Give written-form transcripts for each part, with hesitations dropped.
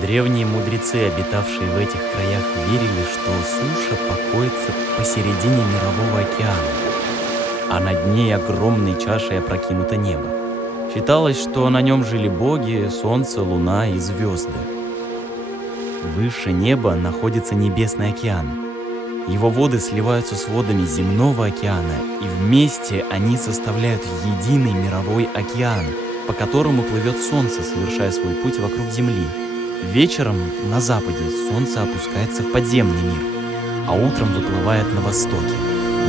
Древние мудрецы, обитавшие в этих краях, верили, что суша покоится посередине мирового океана, а над ней огромной чашей опрокинуто небо. Считалось, что на нем жили боги, солнце, луна и звезды. Выше неба находится Небесный океан. Его воды сливаются с водами Земного океана, и вместе они составляют единый мировой океан, по которому плывет Солнце, совершая свой путь вокруг Земли. Вечером на западе Солнце опускается в подземный мир, а утром выплывает на востоке.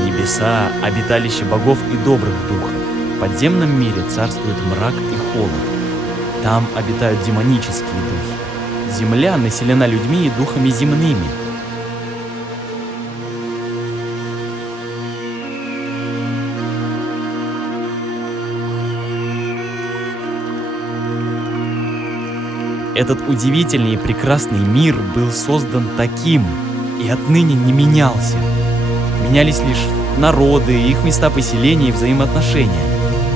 Небеса — обиталище богов и добрых духов. В подземном мире царствует мрак и холод. Там обитают демонические духи. Земля населена людьми и духами земными. Этот удивительный и прекрасный мир был создан таким и отныне не менялся. Менялись лишь народы, их места поселения и взаимоотношения.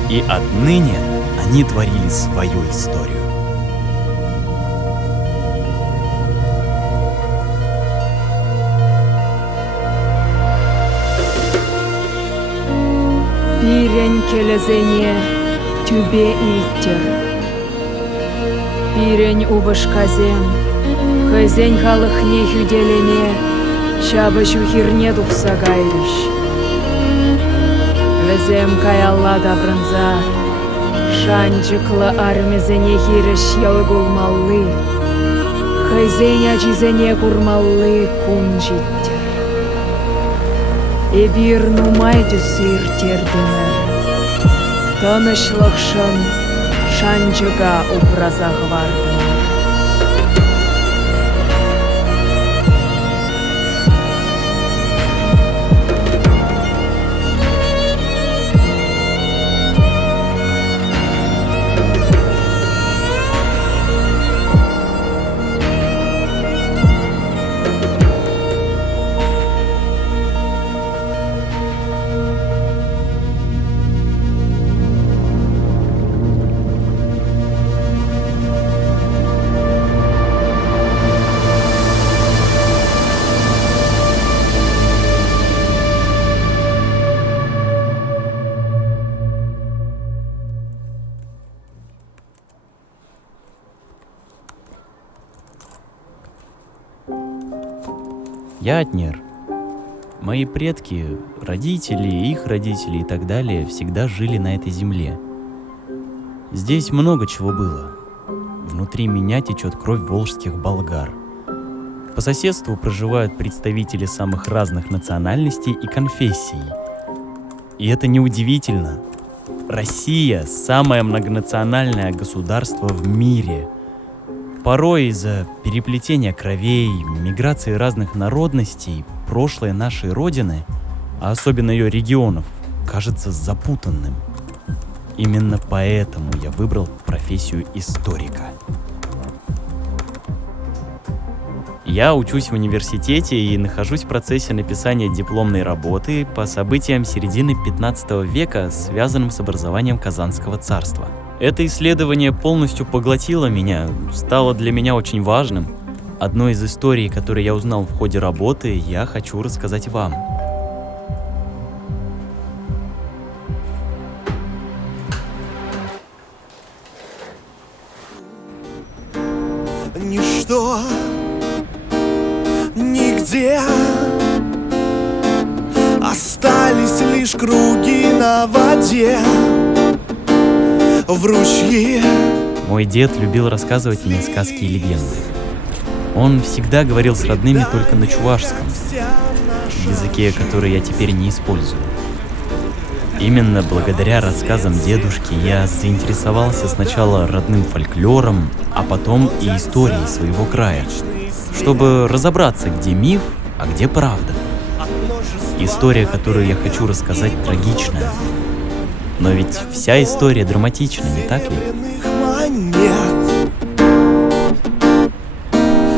И отныне они творили свою историю. Пирень келезене тюбе илтер. Пирень убышказен, хызень халыхне хюделеме, шабы шухирне тухса гайрыш. Везем каялла даврынза, шанчыклы армезене хирыш ялгулмаллы, хызень ачизене курмаллы кун життер. Эбир нумай дүсир тердінер, тынышлықшын шанчыга образах вардынер. Я Атнер. Мои предки, родители, их родители и так далее всегда жили на этой земле. Здесь много чего было. Внутри меня течет кровь волжских болгар. По соседству проживают представители самых разных национальностей и конфессий. И это неудивительно. Россия – самое многонациональное государство в мире. Порой из-за переплетения кровей, миграции разных народностей, прошлое нашей Родины, а особенно ее регионов, кажется запутанным. Именно поэтому я выбрал профессию историка. Я учусь в университете и нахожусь в процессе написания дипломной работы по событиям середины 15 века, связанным с образованием Казанского царства. Это исследование полностью поглотило меня, стало для меня очень важным. Одной из историй, которые я узнал в ходе работы, я хочу рассказать вам. Ничто, нигде остались лишь круги на воде. В ручьи. Мой дед любил рассказывать мне сказки и легенды. Он всегда говорил с родными только на чувашском, языке, который я теперь не использую. Именно благодаря рассказам дедушки я заинтересовался сначала родным фольклором, а потом и историей своего края, чтобы разобраться, где миф, а где правда. История, которую я хочу рассказать, трагичная. Но ведь вся история драматична, не так ли?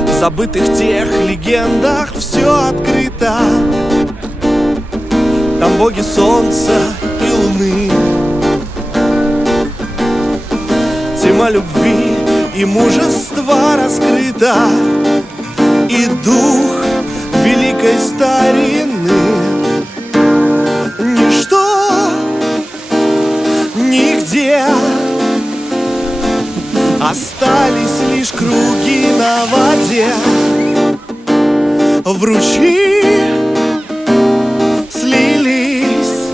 В забытых тех легендах все открыто. Там боги солнца и луны, тема любви и мужества. Москва раскрыта, и дух великой старины. Ничто, нигде, остались лишь круги на воде. В ручьи слились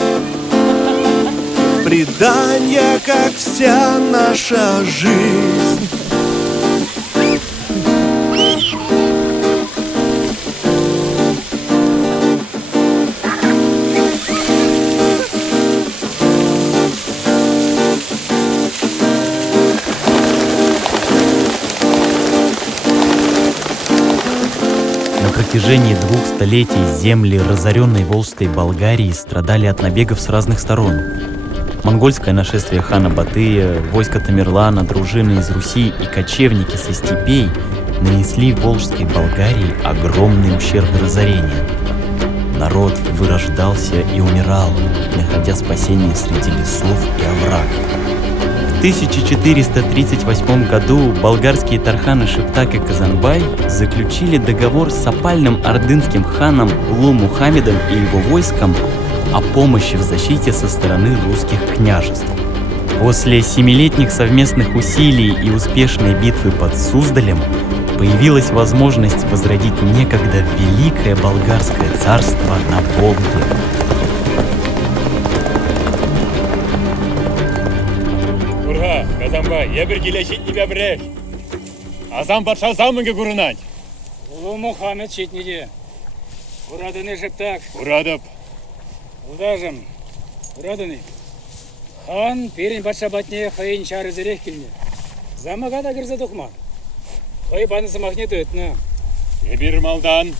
предания, как вся наша жизнь. На протяжении 2 столетий земли разоренной Волжской Болгарии страдали от набегов с разных сторон. Монгольское нашествие хана Батыя, войско Тамерлана, дружины из Руси и кочевники со степей нанесли Волжской Болгарии огромный ущерб и разорение. Народ вырождался и умирал, находя спасение среди лесов и оврагов. В 1438 году болгарские тарханы Шептак и Казанбай заключили договор с опальным ордынским ханом Улу Мухаммедом и его войском о помощи в защите со стороны русских княжеств. После 7-летних совместных усилий и успешной битвы под Суздалем появилась возможность возродить некогда великое болгарское царство на Волге. Урга, Казанбай, я бергелешит тебя брешь. Азам патша замыгы гурынать. Улу Мухаммед шетнеде. Урадыны Шептак. Урадып. Улдажым. Урадыны. Хан перин патша батне хайын чары зерех келне. Замага да кірзі тұқман. Хай банысы махнет өтіні. Ебір малдан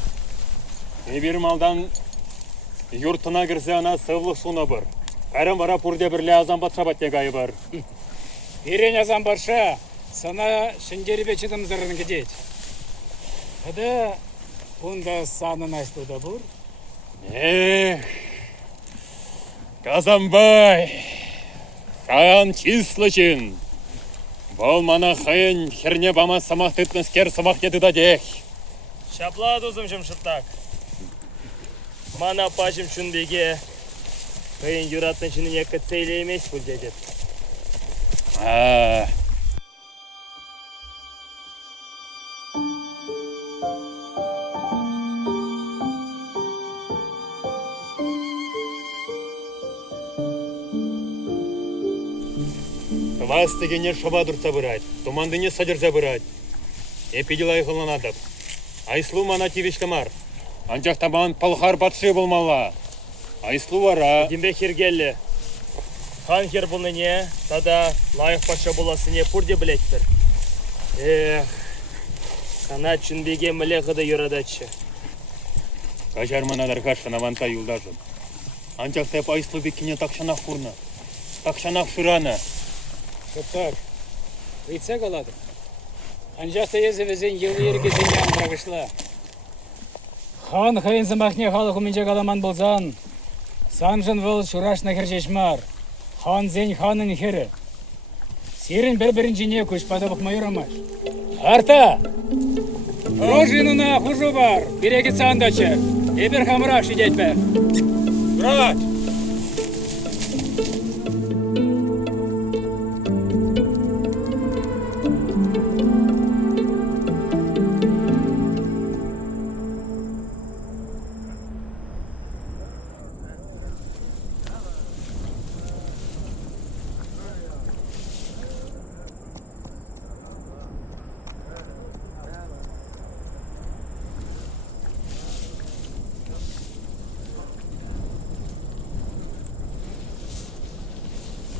юртына кірсе ана сывлық суна бір. Әрім бара пұрде бірлі азам патша батне гайы бар. Перин азам барша, сана шындері чыдым зырын кедет. Хада онда санын айслы да бұр. Эх, Казанбай, хан числычин. Бол мана хайын херне бама самахтытны скер самахнеты да дех. Шапла дозым Шептак. Мана пачым чунбеге кайын юратны чынын екі цейлі емес бұл дедет. Вас тегене шоба дұрса бұрайд, тумандыне садырса бұрайд. Эпидилай ғыланадып. Айслу мана тивишкамар. Анчақ табан палхар батшы болмалла. Айслу вара. Дембе хергелі. Хан хер бұл не, тада лайық патша боласыне пұрде білеттір. Эх, қана чунбеге міле ғыды юрадатшы. Кажар манадар қашына ванта юлдажым. Анчақ тәп айслу бекіне тақшанақ құрна. Тақшанақ шырана. Шептак. Ыйтса қалады. Анжақта езі везен елі ергезен яңырағышла. Хан хайын замахне халық умінже қаламан болзан. Санжын выл шурашна хіржешмар. Хан зен ханын хері. Серін бір-бірін жіне көшпада бұқмай ұрамаш. Арта! Рожинына хужу бар. Берекет сандачы. Ебір хамырақ шидет бәр. Брат!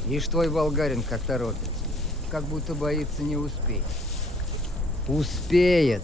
Ишь твой болгарин как торопится, как будто боится не успеть. Успеет.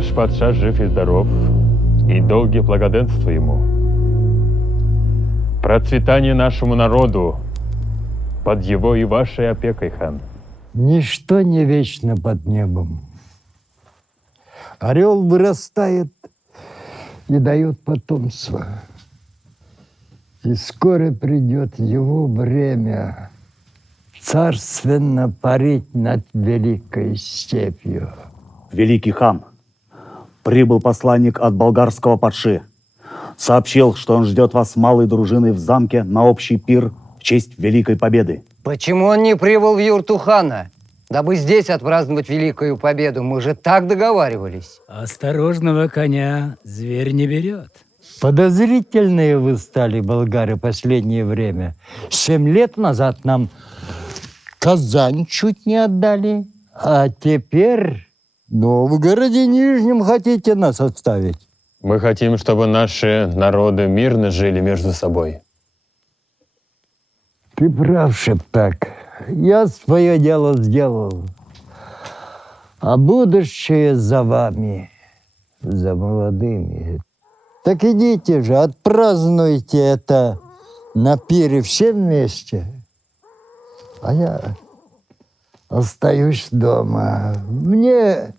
наш патша жив и здоров, и долгие благоденствия ему. Процветание нашему народу под его и вашей опекой, хан. Ничто не вечно под небом. Орел вырастает и дает потомство. И скоро придет его время царственно парить над великой степью. Великий хан, прибыл посланник от болгарского патши. Сообщил, что он ждет вас с малой дружиной в замке на общий пир в честь Великой Победы. Почему он не прибыл в юрту хана, дабы здесь отпраздновать Великую Победу? Мы же так договаривались. Осторожного коня зверь не берет. Подозрительные вы стали, болгары, последнее время. 7 лет назад нам Казань чуть не отдали, а теперь в Новгороде Нижнем хотите нас отставить. Мы хотим, чтобы наши народы мирно жили между собой. Ты прав, Шептак. Я свое дело сделал. А будущее за вами, за молодыми. Так идите же, отпразднуйте это на пире все вместе. А я остаюсь дома. Мне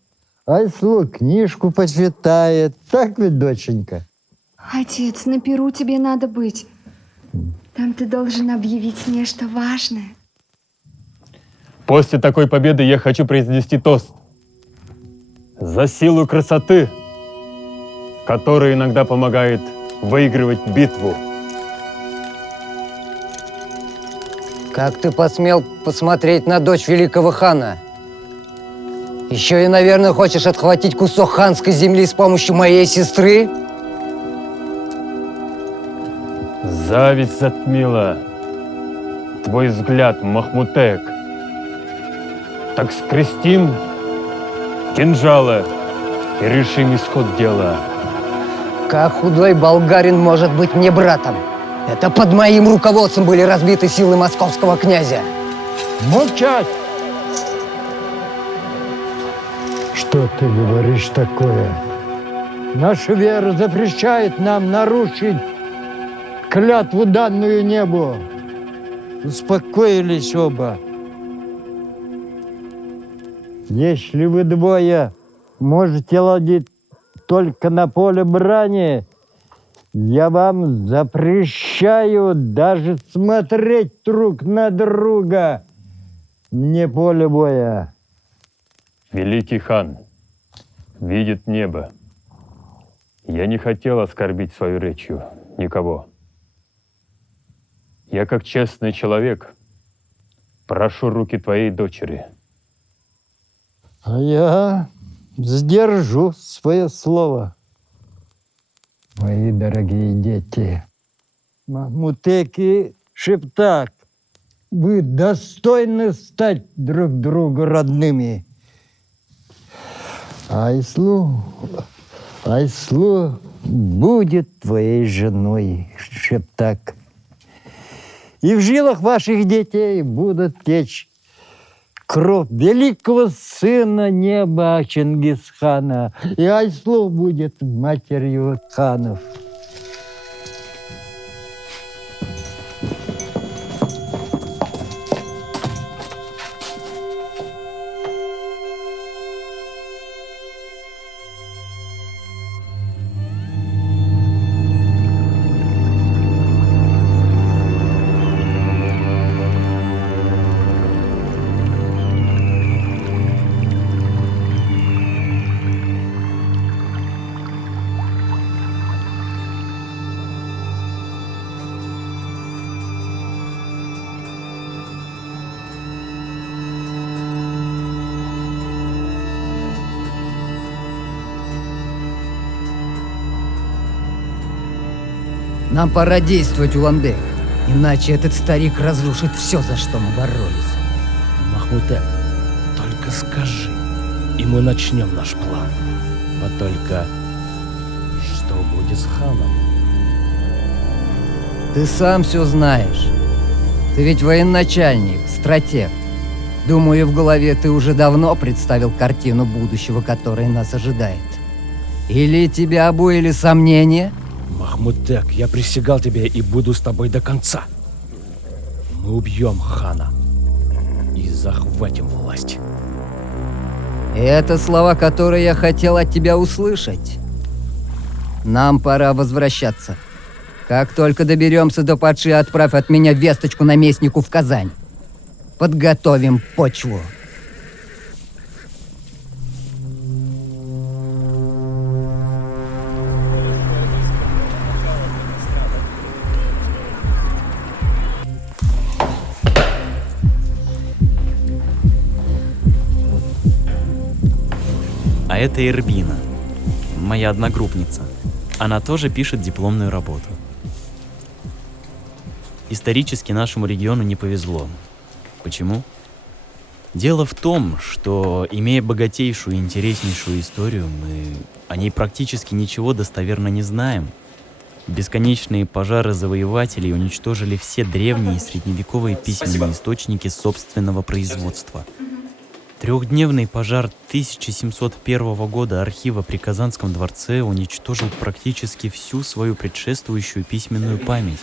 Айслу книжку почитает. Так ведь, доченька? Отец, на пиру тебе надо быть. Там ты должен объявить нечто важное. После такой победы я хочу произнести тост. За силу красоты, которая иногда помогает выигрывать битву. Как ты посмел посмотреть на дочь великого хана? Еще и, наверное, хочешь отхватить кусок ханской земли с помощью моей сестры? Зависть затмила твой взгляд, Махмутек. Так скрестим кинжалы и решим исход дела. Как худой болгарин может быть мне братом? Это под моим руководством были разбиты силы московского князя. Молчать! Что ты говоришь такое? Наша вера запрещает нам нарушить клятву, данную небу. Успокоились оба. Если вы двое можете ладить только на поле брани, я вам запрещаю даже смотреть друг на друга вне поля боя. Великий хан видит небо. Я не хотел оскорбить свою речью никого. Я, как честный человек, прошу руки твоей дочери. А я сдержу свое слово. Мои дорогие дети, Махмутек и Шептак, вы достойны стать друг другу родными. Айслу будет твоей женой, Шептак. И в жилах ваших детей будут течь кровь великого сына неба Чингисхана. И Айслу будет матерью ханов. Нам пора действовать, Уланбек. Иначе этот старик разрушит все, за что мы боролись. Махмутек, только скажи, и мы начнем наш план. Вот только что будет с ханом? Ты сам все знаешь. Ты ведь военачальник, стратег. Думаю, в голове ты уже давно представил картину будущего, которое нас ожидает. Или тебя обуяли сомнения? Махмутек, я присягал тебе и буду с тобой до конца. Мы убьем хана и захватим власть. Это слова, которые я хотел от тебя услышать. Нам пора возвращаться. Как только доберемся до Патши, отправь от меня весточку наместнику в Казань. Подготовим почву. А это Эрбина, моя одногруппница. Она тоже пишет дипломную работу. Исторически нашему региону не повезло. Почему? Дело в том, что, имея богатейшую и интереснейшую историю, мы о ней практически ничего достоверно не знаем. Бесконечные пожары завоевателей уничтожили все древние и средневековые письменные источники собственного производства. Трехдневный пожар 1701 года архива при Казанском дворце уничтожил практически всю свою предшествующую письменную память.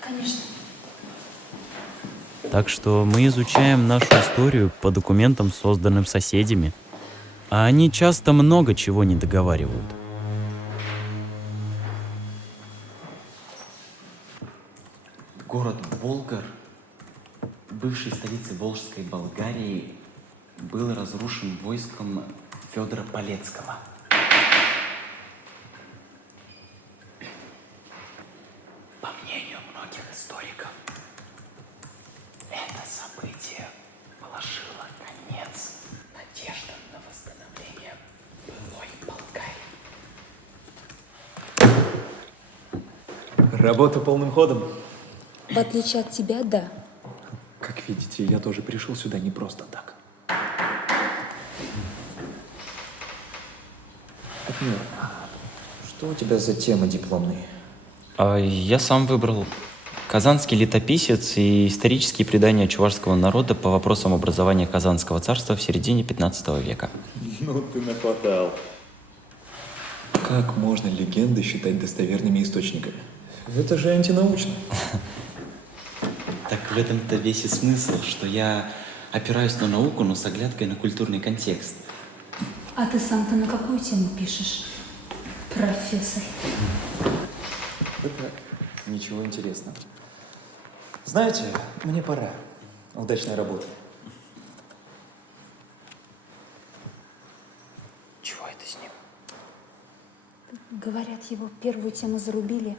Конечно. Так что мы изучаем нашу историю по документам, созданным соседями, а они часто много чего не договаривают. Город Болгар, бывшей столицей Волжской Болгарии, был разрушен войском Федора Полецкого. По мнению многих историков, это событие положило конец надеждам на восстановление былой Болгарии. Работа полным ходом. В отличие от тебя, да. Как видите, я тоже пришел сюда не просто так. Атмир, что у тебя за темы дипломные? Я сам выбрал «Казанский летописец» и исторические предания чувашского народа по вопросам образования Казанского царства в середине 15 века. Ну ты нахватал. Как можно легенды считать достоверными источниками? Это же антинаучно. Так в этом-то весь и смысл, что я опираюсь на науку, но с оглядкой на культурный контекст. А ты сам-то на какую тему пишешь, профессор? Это ничего интересного. Знаете, мне пора. Удачной работы. Чего это с ним? Говорят, его первую тему зарубили.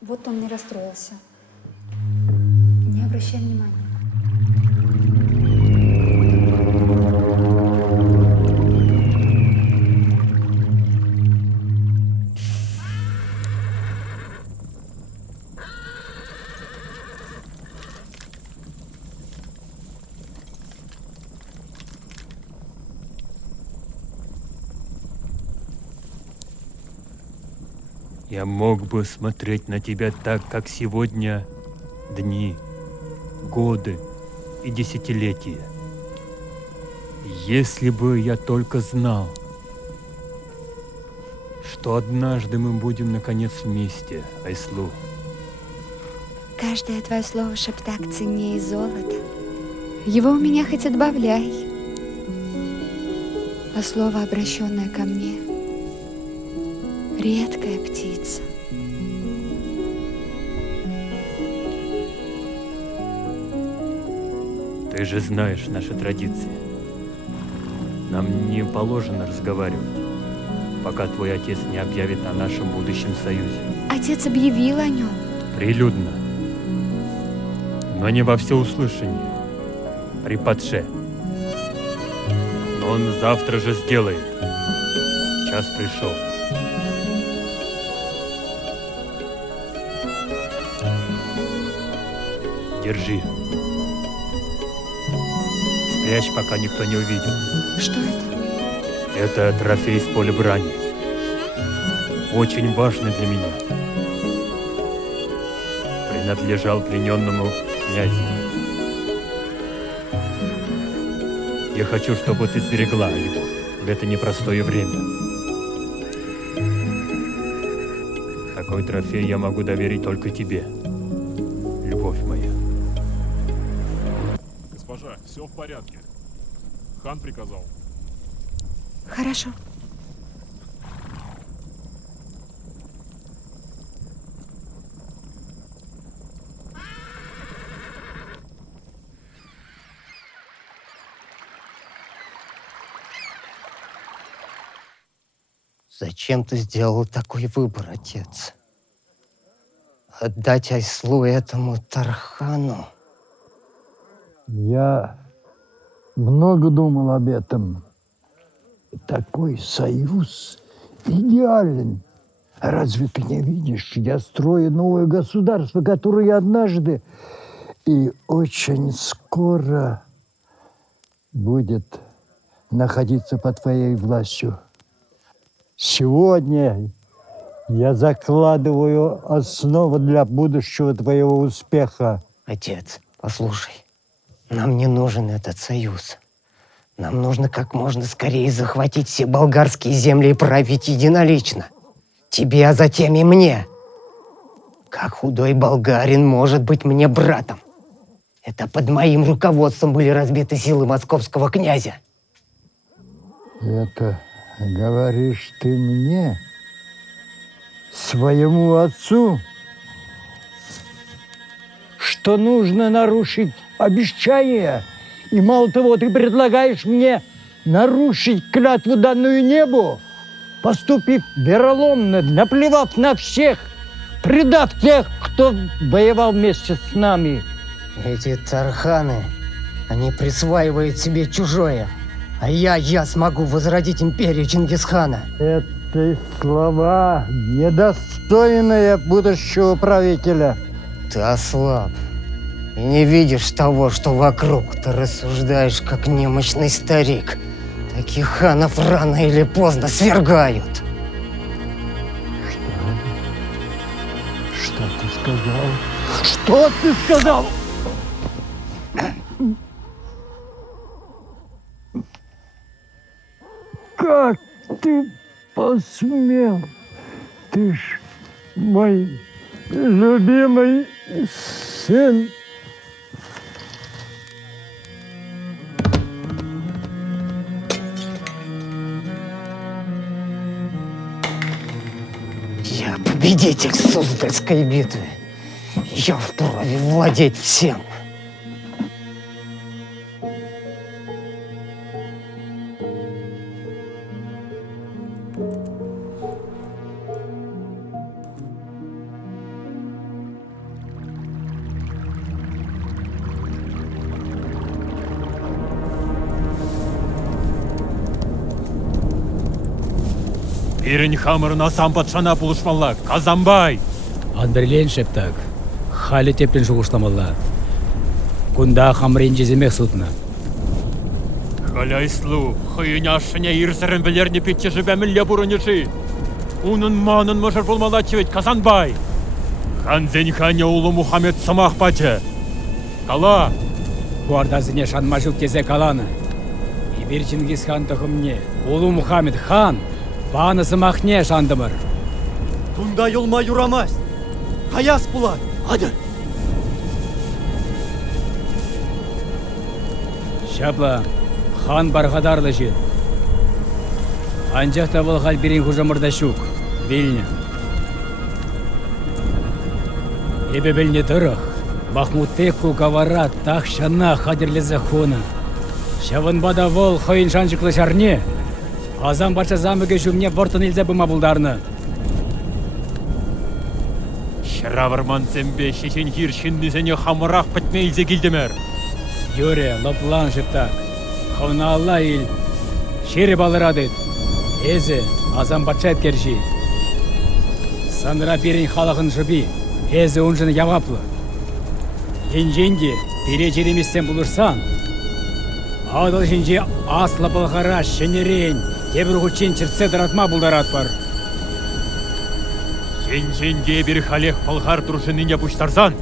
Вот он не расстроился. Не обращай внимания. Я мог бы смотреть на тебя так, как сегодня дни, годы и десятилетия. Если бы я только знал, что однажды мы будем наконец вместе, Айслу. Каждое твое слово шептак ценнее золота. Его у меня хоть отбавляй. А слово, обращенное ко мне, редкая птица. Ты же знаешь наши традиции. Нам не положено разговаривать, пока твой отец не объявит о нашем будущем союзе. Отец объявил о нем. Прилюдно, но не во всеуслышание, при Патше. Но он завтра же сделает. Час пришел. Держи. Спрячь, пока никто не увидел. Что это? Это трофей с поля брани. Очень важный для меня. Принадлежал плененному князю. Я хочу, чтобы ты сберегла его в это непростое время. Такой трофей я могу доверить только тебе, любовь моя. Госпожа, все в порядке. Хан приказал. Хорошо. Зачем ты сделал такой выбор, отец? Отдать Айслу этому Тархану? Я много думал об этом. Такой союз идеален. Разве ты не видишь? Я строю новое государство, которое однажды и очень скоро будет находиться под твоей властью. Сегодня я закладываю основу для будущего твоего успеха. Отец, послушай, нам не нужен этот союз. Нам нужно как можно скорее захватить все болгарские земли и править единолично. Тебе, а затем и мне. Как худой болгарин может быть мне братом? Это под моим руководством были разбиты силы московского князя. Это говоришь ты мне, своему отцу, что нужно нарушить обещание? И мало того, ты предлагаешь мне нарушить клятву, данную небу, поступив вероломно, наплевав на всех, предав тех, кто воевал вместе с нами. Эти тарханы, они присваивают себе чужое, а я смогу возродить империю Чингисхана. Это слова, недостойные будущего правителя. Ты ослаб и не видишь того, что вокруг. Ты рассуждаешь, как немощный старик. Таких ханов рано или поздно свергают. Что ты сказал? Что ты сказал? Как ты посмел? Ты ж мой любимый сын. Я победитель Суздальской битвы. Я вправе владеть всем. Ирин хамырына сам патшана булышмалла, Казанбай! Андрлен шептак. Хали теплен жугушламалла. Кунда хамрин жеземек сутна. Халяйслу, хыйняшыня ирсерін білерні петче жібәмілле бұрынычы. Унын манын мұжыр болмала чевет Казанбай. Ханзен ханя улы Мухаммед самах пачы. Кала! Хуардазыне шанмашук тезе каланы. Ибір Чингисхан тұхымне, улы Мухаммед хан, Банысы махне шандымыр. Тунда юлма юрамас. Хаяс булай. Hadi. Шапла, хан барғадарлы жер. Анжақта бұл хал берен хужамырда шук, Вильня. Ебе білне тұрық, Махмудтеку гавара тақ шана хадірлі захона. Шавын бада вол хойын шаншықлы шарне, Азам баша замыге жүмне вортын илзе бұма бұлдарны. Шыравырман зембе шешен хиршіннізіне хамырақ бітме илзе келдімер. Юре, лоплан жыптак. Хауна Алла ил. Шері балырадыд. Эзі, азам баша еткержі. Сандыра берін халықын жыби. Эзі унжыны яваплы. Енженге, бере жереместен бұлырсан. Адыл жинже аслы бұлғара шенерен. Тебір құтшен чыртсе дыратма бұлдарат бар. Енженге бір халех пылғар тұршынын япуштарсан.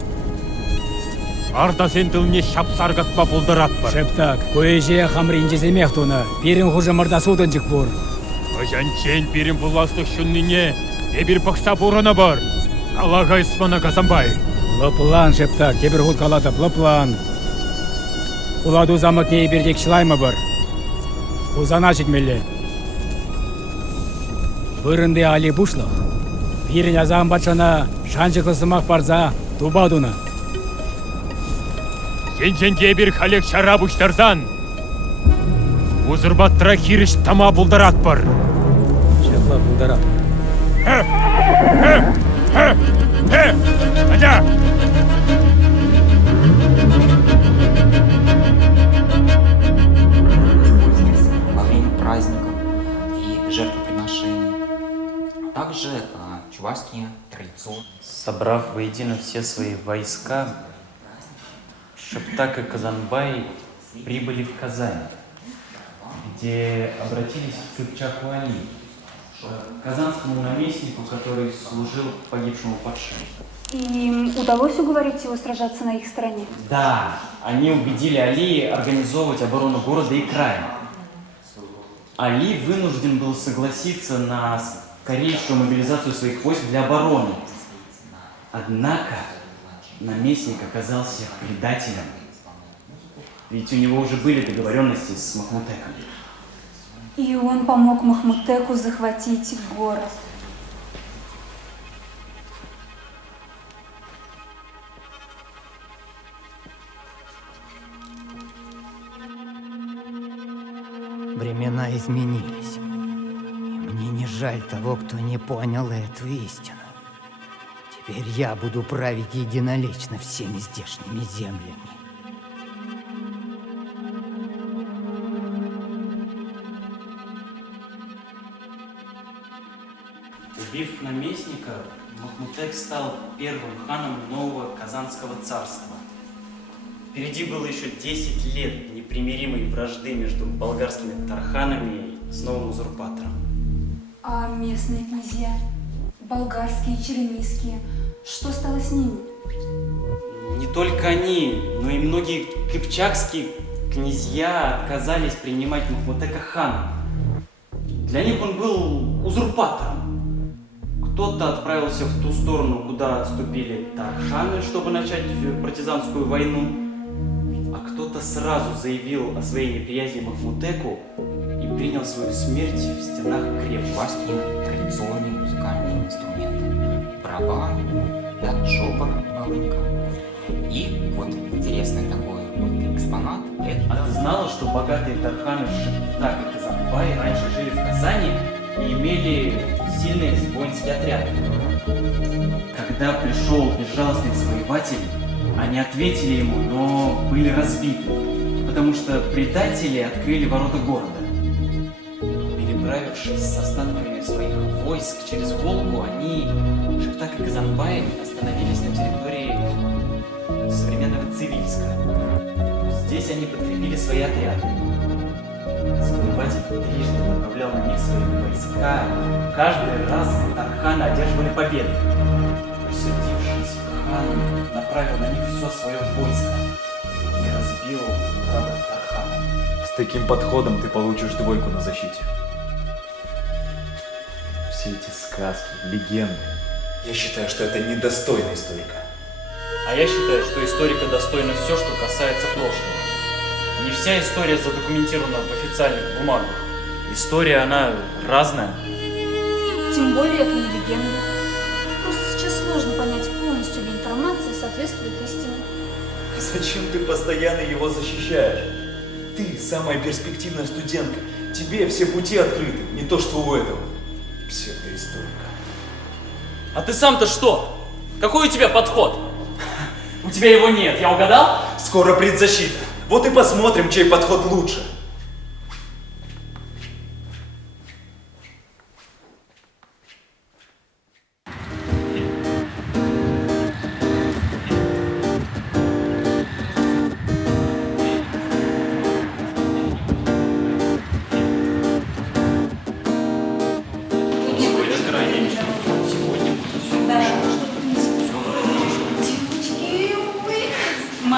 Арда сен тылне шапсаргатпа булдырат бар. Шептак, көйже хамрин жеземех туна, пирин хуже мордасудын жик бур. Өжанчен пирин буластық шуннине, ебір пықса бурына бар. Алага исмана Казанбай. Лоплан, шептак, тебір худ калатып, лоплан. Уладу замык не бердек шылаймы бар. Узана житмелі. Вырынды али бушлық. Пирин азам батшана, шанчы қысымақ барза, тубадуна. Сенчен ебір халек шара буштарзан. Узырбаттыра хириш тама булдырат бар. Шепла булдырат бар. Аня! Во время праздников и жертвоприношений. Также чувашские традиционные. Собрав воедино все свои войска, Шептак и Казанбай прибыли в Казань, где обратились к Кыпчаку Али, казанскому наместнику, который служил погибшему патше. И им удалось уговорить его сражаться на их стороне? Да, они убедили Али организовывать оборону города и края. Али вынужден был согласиться на скорейшую мобилизацию своих войск для обороны. Однако наместник оказался предателем, ведь у него уже были договоренности с Махмутеком. И он помог Махмутеку захватить город. Времена изменились. И мне не жаль того, кто не понял эту истину. Теперь я буду править единолично всеми здешними землями. Убив наместника, Махмутек стал первым ханом нового Казанского царства. Впереди было еще 10 лет непримиримой вражды между болгарскими тарханами с новым узурпатором. А местные князья, болгарские, черемисские, что стало с ними? Не только они, но и многие кыпчакские князья отказались принимать Махмутека ханом. Для них он был узурпатором. Кто-то отправился в ту сторону, куда отступили тарханы, чтобы начать партизанскую войну, а кто-то сразу заявил о своей неприязни Махмутеку и принял свою смерть в стенах крепости. Чувашские традиционные музыкальные инструменты. Барабан, да, шопор, бабонька. И вот интересный такой вот экспонат. А ты знала, что богатые тарханы Шептак и Казанбай раньше жили в Казани и имели сильные воинские отряды? Когда пришел безжалостный завоеватель, они ответили ему, но были разбиты, потому что предатели открыли ворота города. Переправившись с остатками своих войск через Волгу, они, Шептак и Казанбай, остановились на территории современного Цивильска. Здесь они подкрепили свои отряды. Завоеватель трижды направлял на них свои войска. Каждый раз тарханы одерживали победу. Рассердившись, хан направил на них все свое войско и разбил храбрых тарханов. С таким подходом ты получишь двойку на защите. Все эти сказки, легенды. Я считаю, что это недостойно историка. А я считаю, что историка достойно все, что касается прошлого. Не вся история задокументирована в официальных бумагах. История, она разная. Тем более это не легенда. Просто сейчас сложно понять, полностью ли информация соответствует истине. Зачем ты постоянно его защищаешь? Ты самая перспективная студентка. Тебе все пути открыты, не то что у этого псевдоисторика. А ты сам-то что? Какой у тебя подход? У тебя его нет, я угадал? Скоро предзащита. Вот и посмотрим, чей подход лучше.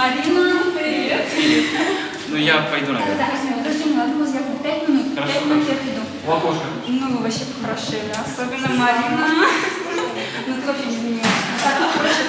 Марина, привет. Ну, я пойду, наверное. Да, подожди, мне надо возле 5 минут. 5 минут я приду. В окошко. Ну, вообще похорошели, особенно Марина. Ну, ты вообще не изменилась. Так, хорошо.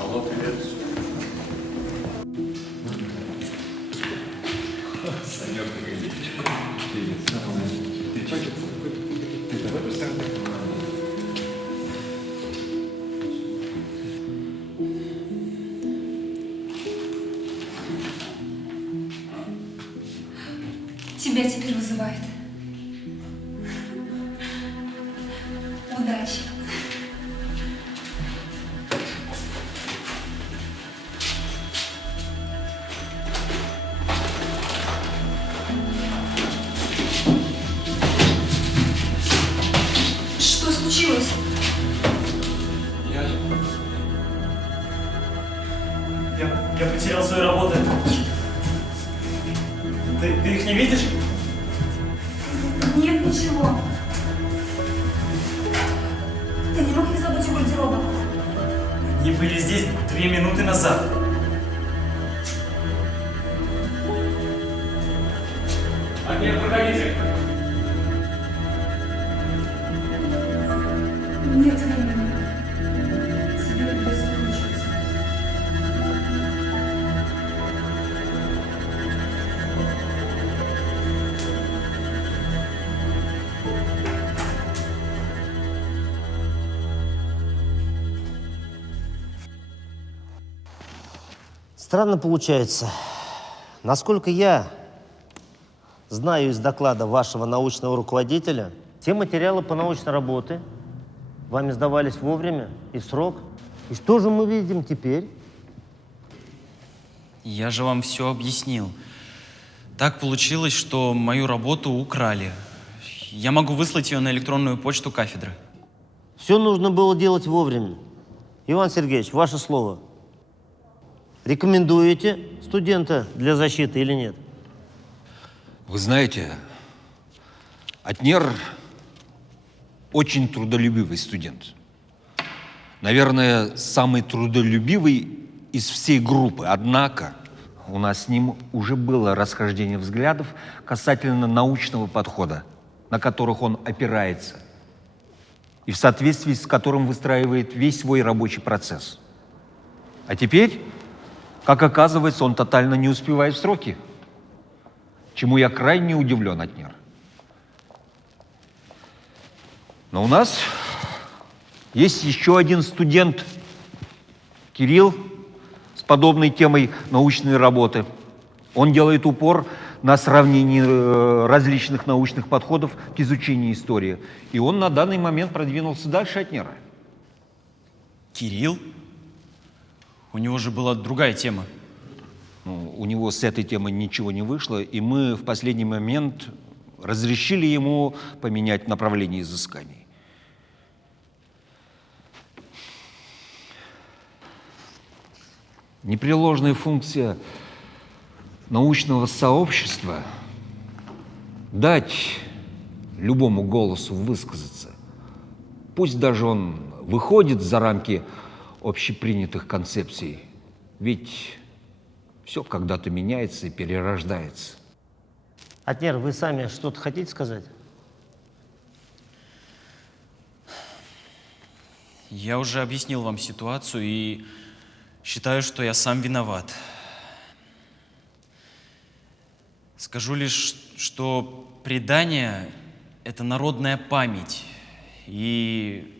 Алло, привет. Санек, привет. Ты что? Ты давай поставим. Тебя теперь вызывает. Удачи. Что случилось? Я потерял свои работы. Ты их не видишь? Нет, ничего. Ты не мог их забыть у гардероба? Они были здесь 2 минуты назад. Отец, проходите. Нет времени. Тебе придется выключиться. Странно получается. Насколько я знаю из доклада вашего научного руководителя, те материалы по научной работе вами сдавались вовремя и в срок. И что же мы видим теперь? Я же вам все объяснил. Так получилось, что мою работу украли. Я могу выслать ее на электронную почту кафедры. Все нужно было делать вовремя. Иван Сергеевич, ваше слово. Рекомендуете студента для защиты или нет? Вы знаете, Атнер очень трудолюбивый студент. Наверное, самый трудолюбивый из всей группы. Однако у нас с ним уже было расхождение взглядов касательно научного подхода, на которых он опирается, и в соответствии с которым выстраивает весь свой рабочий процесс. А теперь, как оказывается, он тотально не успевает в сроки, чему я крайне удивлен, Атнер. Но у нас есть еще один студент, Кирилл, с подобной темой научной работы. Он делает упор на сравнении различных научных подходов к изучению истории. И он на данный момент продвинулся дальше Атнера. Кирилл? У него же была другая тема. Ну, у него с этой темой ничего не вышло, и мы в последний момент разрешили ему поменять направление изысканий. Непреложная функция научного сообщества – дать любому голосу высказаться. Пусть даже он выходит за рамки общепринятых концепций, ведь все когда-то меняется и перерождается. Атнер, вы сами что-то хотите сказать? Я уже объяснил вам ситуацию и считаю, что я сам виноват. Скажу лишь, что предание – это народная память. И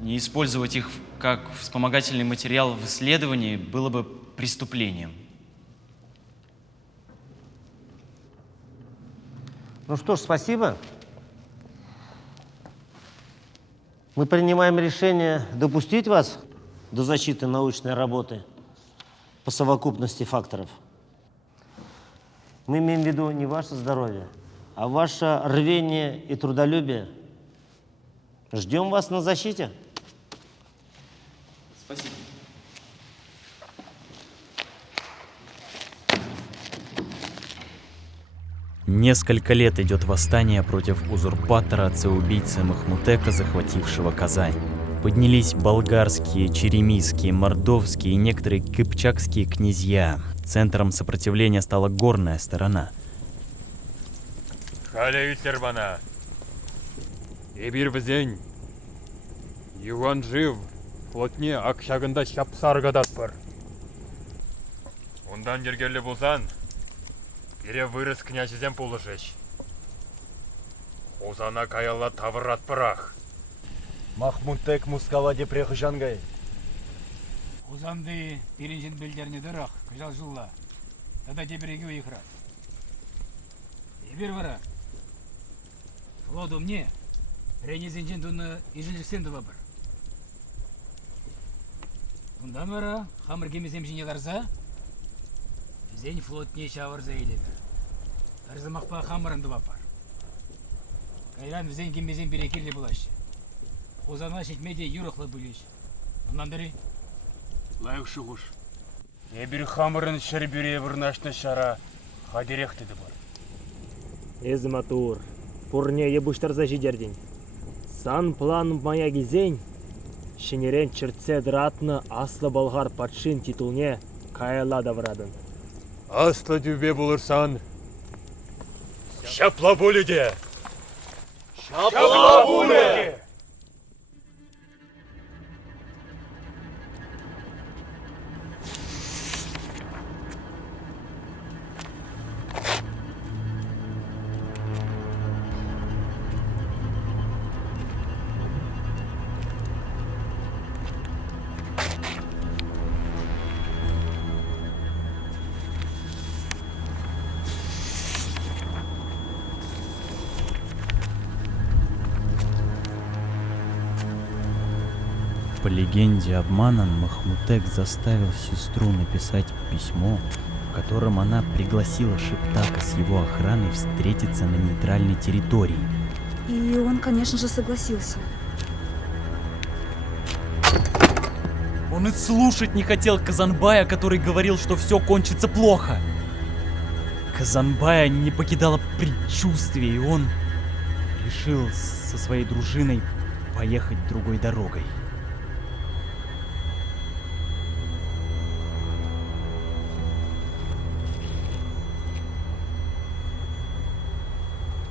Не использовать их как вспомогательный материал в исследовании было бы преступлением. Ну что ж, спасибо. Мы принимаем решение допустить вас до защиты научной работы по совокупности факторов. Мы имеем в виду не ваше здоровье, а ваше рвение и трудолюбие. Ждем вас на защите. Спасибо. Несколько лет идет восстание против узурпатора, отца-убийцы Махмутека, захватившего Казань. Поднялись болгарские, черемисские, мордовские и некоторые кыпчакские князья. Центром сопротивления стала горная сторона. Халя Ютербана. Эбир бізен. Юан жив. Флотне ақшағында шапсарғадат бар. Ондан ергерлі болсан, кере вырыс княжезен полышеш. Озана каялла тавырат пырах. Махмутек мускаваде прехожангай. Узанды пиринжин билдерне дырах, кыжал жылла. Тада тебереге уйхрат. Ебір вара. Флоду мне, ренезинжин дуны ижіліксен дұва бір. Bundan vara, hamır gemizem jinyalarza, bizden flot ne çağırza eyledi. Arzamakpa hamırındı vapar. Kayran bizden gemizem bir ekirli bulaşı. Ozana şetmede yurukla buluş. Ondan beri layık şuğuş. Эбир хамырын шербюре вырнашны шара хадерек dedi бар. Эзматур, пурне ебуштарза жидердень. Сан план моя гизень, шенерен чертсе дратны аслы болгар патшин титулне каяла даврадын. Аслы дүбе болырсан, шапла боледе! Шапла боледе! По легенде обманом, Махмутек заставил сестру написать письмо, в котором она пригласила Шептака с его охраной встретиться на нейтральной территории. И он, конечно же, согласился. Он и слушать не хотел Казанбая, который говорил, что все кончится плохо. Казанбая не покидало предчувствие, и он решил со своей дружиной поехать другой дорогой.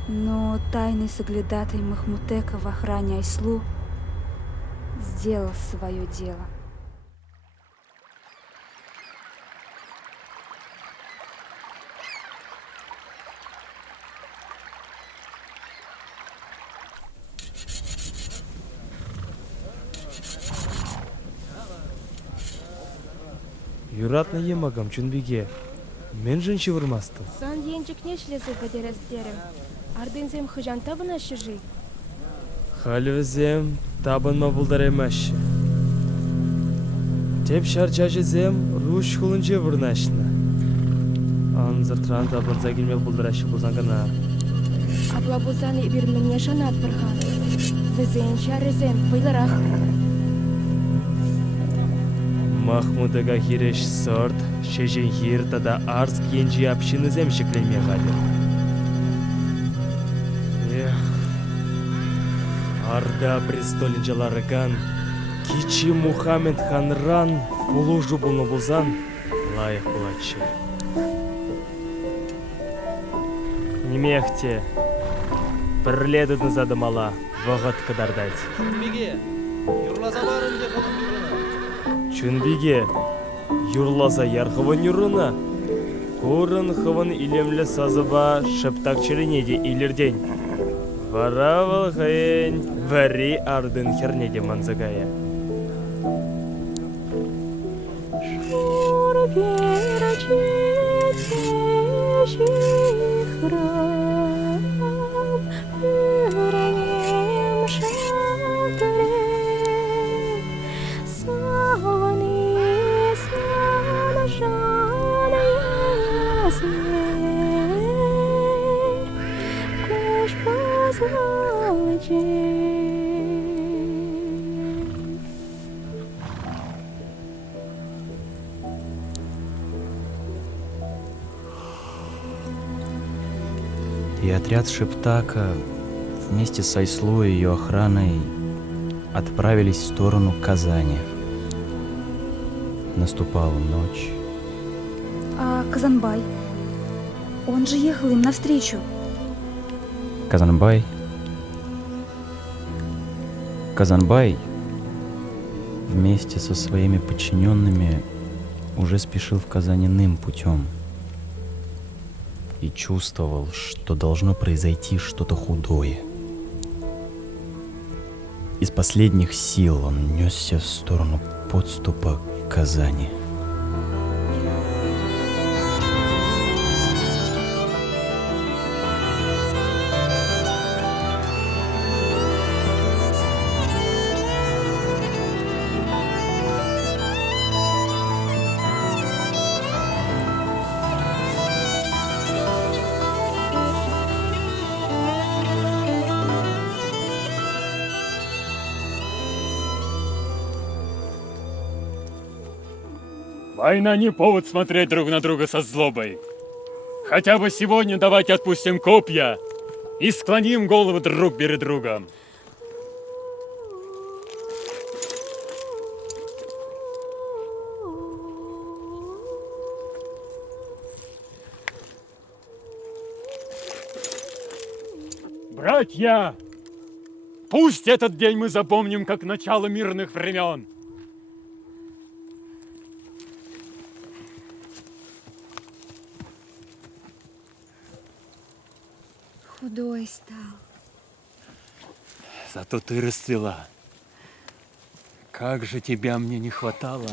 Но тайный соглядатай Махмутека в охране Айслу сделал свое дело. Юратна емагам чунбиге. Мен жын чывырмастым. Сан енчик нешлезі бәдерестерім. Ардынзем хыжанта бұна шыжи. Халвізем табынма бұлдар емаші. Теп шарчашызем руш хулынче вырнашна. Анзыртран табынза келмел бұлдар ашы бұзангана. Абла бұзаны бір мне шанат бірхан. Візен шарызем вайларақ. Махмудага хиреш сорт, шежен хиртада арск енжи общинызем шекленме ғадыр. Арда престолинчаларыган, кичи Мухаммед ханран булужу бұны бұлзан лайық бұлачы. Немехте, бірледіні задымала, вағыт кыдардайд. Чунбиге, юрлаза ярхывын юрына, Курын хывын илемлі сазыба шыптак черенеде илерден. Варавал хейн, вари ардын хернеге манзагая. И отряд Шептака вместе с Айслу и ее охраной отправились в сторону Казани. Наступала ночь. А Казанбай? Он же ехал им навстречу. Казанбай вместе со своими подчиненными уже спешил в Казань иным путем и чувствовал, что должно произойти что-то худое. Из последних сил он несся в сторону подступа к Казани. Война не повод смотреть друг на друга со злобой. Хотя бы сегодня давайте отпустим копья и склоним головы друг перед другом. Братья, пусть этот день мы запомним как начало мирных времен. Худой стал. Зато ты расцвела. Как же тебя мне не хватало.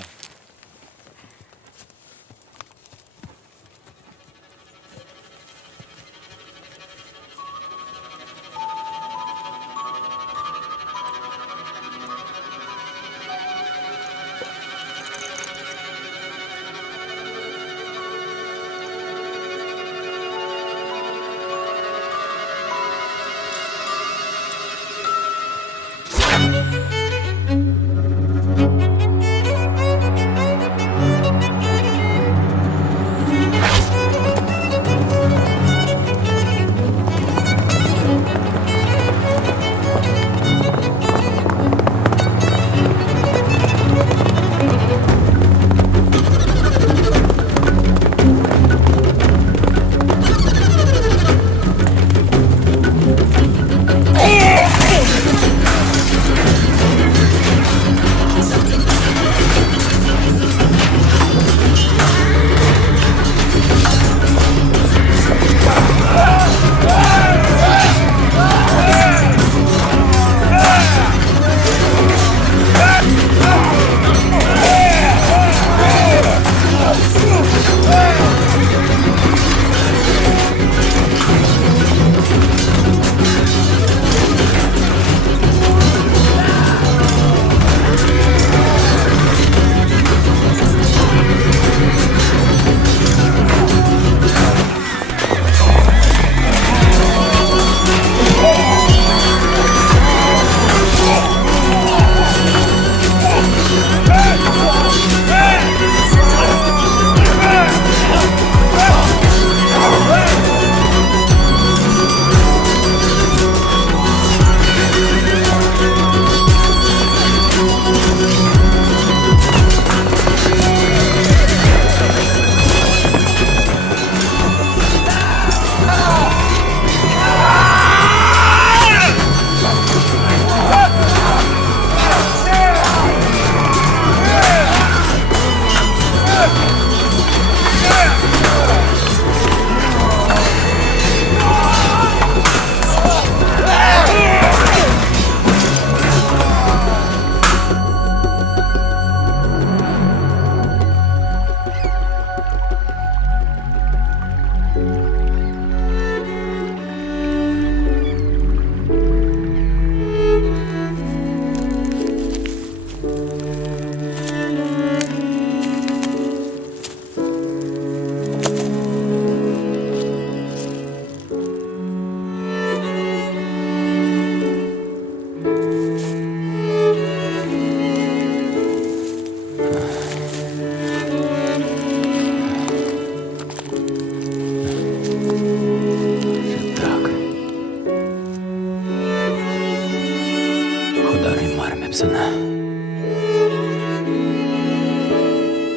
sana.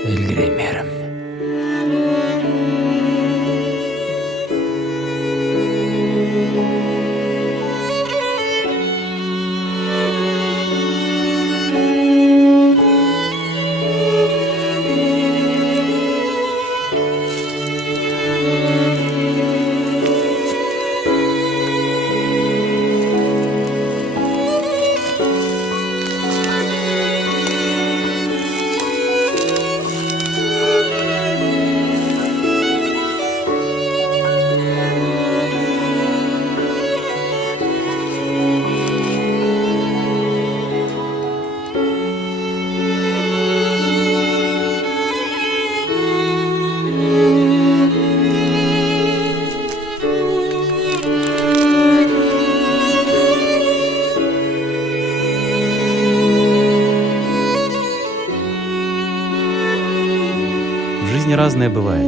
Öldüremiyorum. В жизни разное бывает.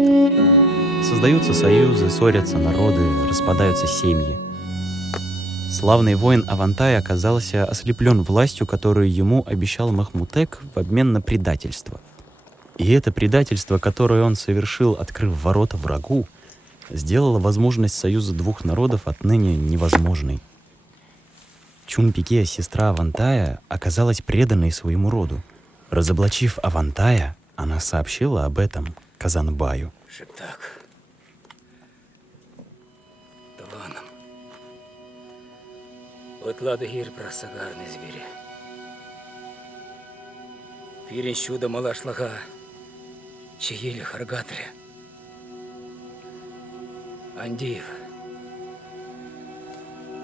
Создаются союзы, ссорятся народы, распадаются семьи. Славный воин Авантай оказался ослеплен властью, которую ему обещал Махмутек в обмен на предательство. И это предательство, которое он совершил, открыв ворота врагу, сделало возможность союза двух народов отныне невозможной. Чунпике, сестра Авантая, оказалась преданной своему роду. Разоблачив Авантая, она сообщила об этом Казанбаю. Шептак. Таваном. Отлады гир прасагарны звери. Пирин чудо малашлага. Чиели харгатре. Андиев.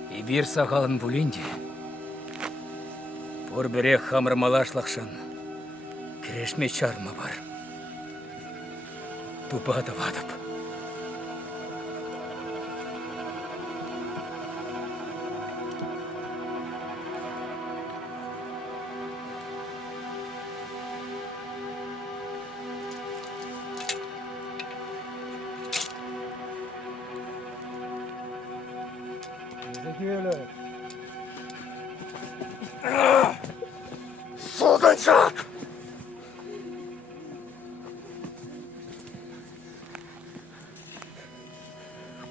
И бир сагалан булинди. Порбере хамр малашлахшан. Крешме чарма бар. Тупада вадап. Суданчак!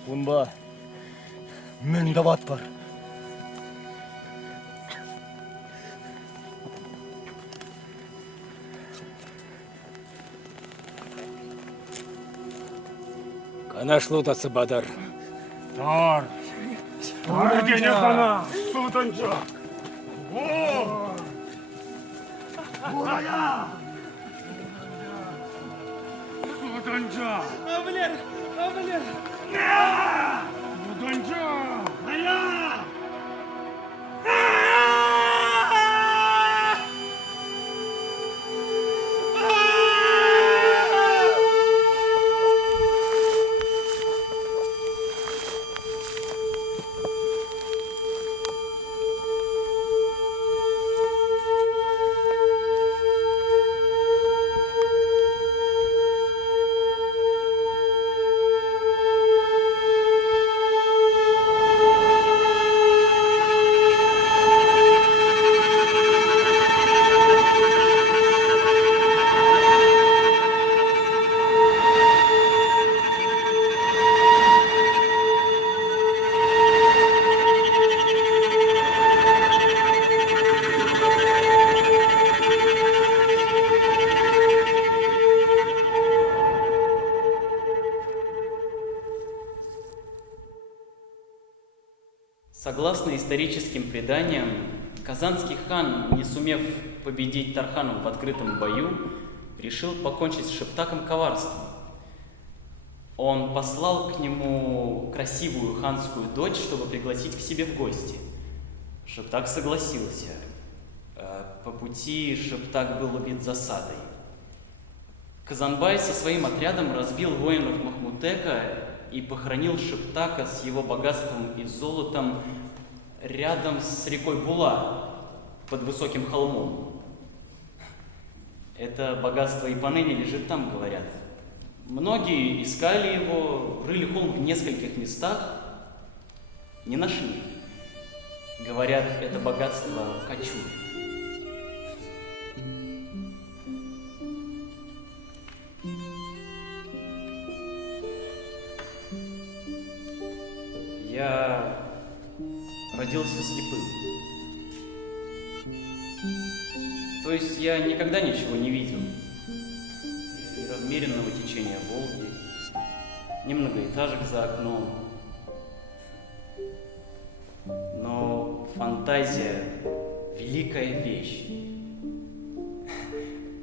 Кунба, мен дават бар. Канашлутасы бадар. Тар! Öldürgene sana Sultancak! Vur! Buraya! Sultancak! Abiler! Abiler! Sultancak! Aya! Согласно историческим преданиям, казанский хан, не сумев победить Тарханов в открытом бою, решил покончить с Шептаком коварством. Он послал к нему красивую ханскую дочь, чтобы пригласить к себе в гости. Шептак согласился. По пути Шептак был убит засадой. Казанбай со своим отрядом разбил воинов Махмутека и похоронил Шептака с его богатством и золотом рядом с рекой Була, под высоким холмом. Это богатство и поныне лежит там, говорят. Многие искали его, рыли холм в нескольких местах, не нашли. Говорят, это богатство кочует. Я родился слепым. То есть я никогда ничего не видел. Ни размеренного течения Волги, ни многоэтажек за окном. Но фантазия — великая вещь.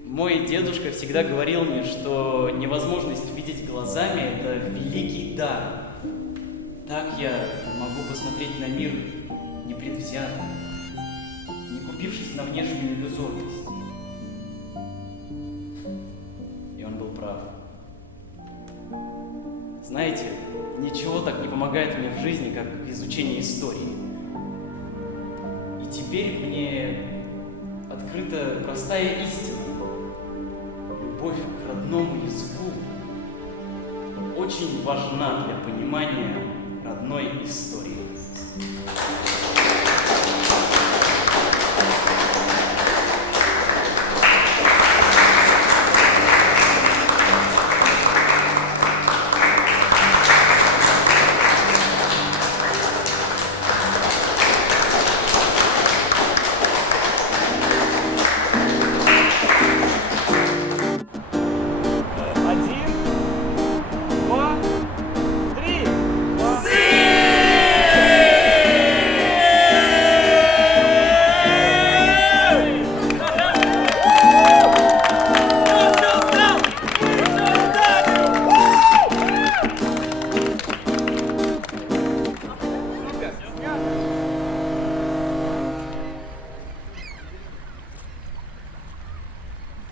Мой дедушка всегда говорил мне, что невозможность видеть глазами — это великий дар. Так я могу посмотреть на мир непредвзято, не купившись на внешнюю иллюзорность. И он был прав. Знаете, ничего так не помогает мне в жизни, как изучение истории. И теперь мне открыта простая истина. Любовь к родному языку очень важна для понимания родной истории.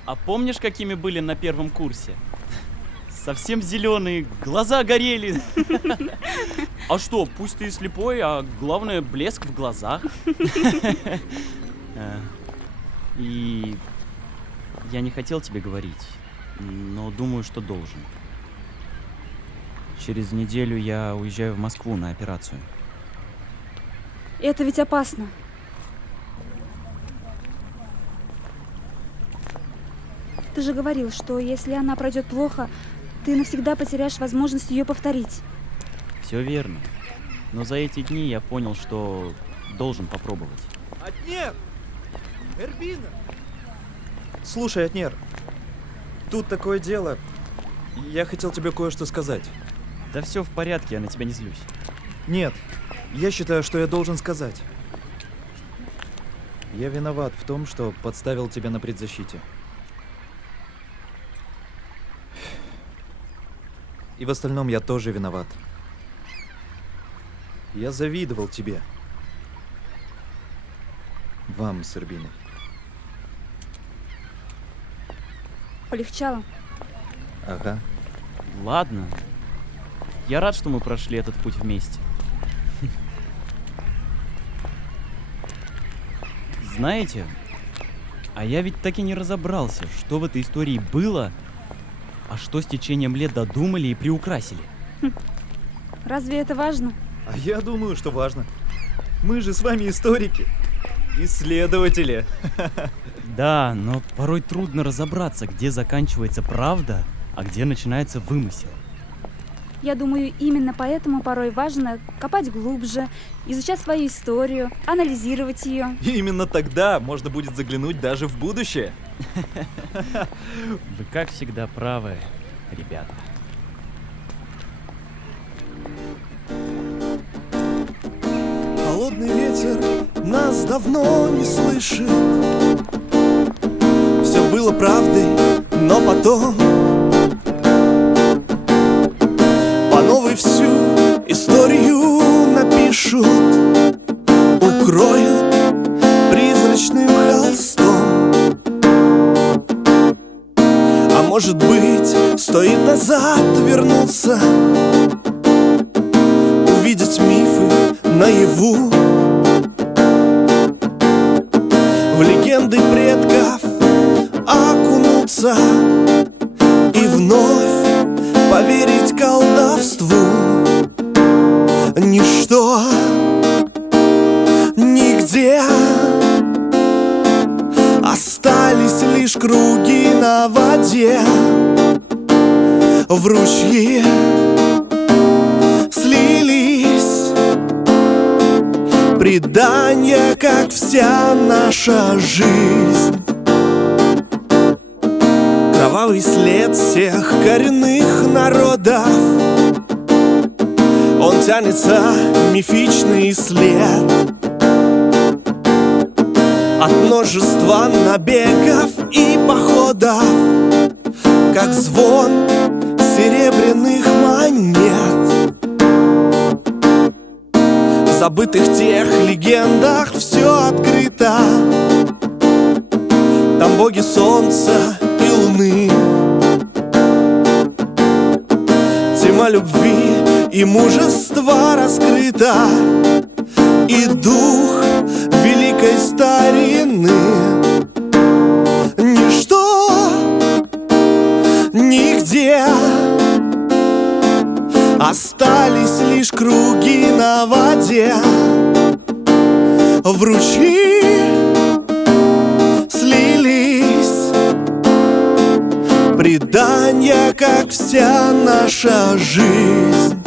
А помнишь, какими были на первом курсе? Совсем зеленые, глаза горели. А что, пусть ты и слепой, а главное блеск в глазах. И я не хотел тебе говорить, но думаю, что должен. Через неделю я уезжаю в Москву на операцию. Это ведь опасно. Ты же говорил, что если она пройдет плохо, ты навсегда потеряешь возможность ее повторить. Все верно. Но за эти дни я понял, что должен попробовать. Атнер! Эрбина! Слушай, Атнер, тут такое дело. Я хотел тебе кое-что сказать. Да все в порядке, я на тебя не злюсь. Нет, я считаю, что я должен сказать. Я виноват в том, что подставил тебя на предзащите. И в остальном я тоже виноват. Я завидовал тебе. Вам с Эрбиной. Полегчало? Ага. Ладно. Я рад, что мы прошли этот путь вместе. Знаете, а я ведь так и не разобрался, что в этой истории было, а что с течением лет додумали и приукрасили. Разве это важно? А я думаю, что важно. Мы же с вами историки, исследователи. Да, но порой трудно разобраться, где заканчивается правда, а где начинается вымысел. Я думаю, именно поэтому порой важно копать глубже, изучать свою историю, анализировать ее. И именно тогда можно будет заглянуть даже в будущее. Вы, как всегда, правы, ребята. Холодный ветер нас давно не слышит. Все было правдой, но потом по новой всю историю напишут, укроют призрачным холстом. А может быть, стоит назад вернуться, увидеть мифы наяву, в легенды предков окунуться и вновь поверить колдовству. Ничто, нигде остались лишь круги на воде, в ручьи слились предание, как вся наша жизнь. Кровавый след всех коренных народов, он тянется, мифичный след, от множества набегов и походов, как звон серебряных монет. В забытых тех легендах все открыто. Там боги солнца и луны, тема любви и мужества раскрыта, и дух великой старины. Ничто нигде, остались лишь круги на воде. В ручьи слились предания, как вся наша жизнь.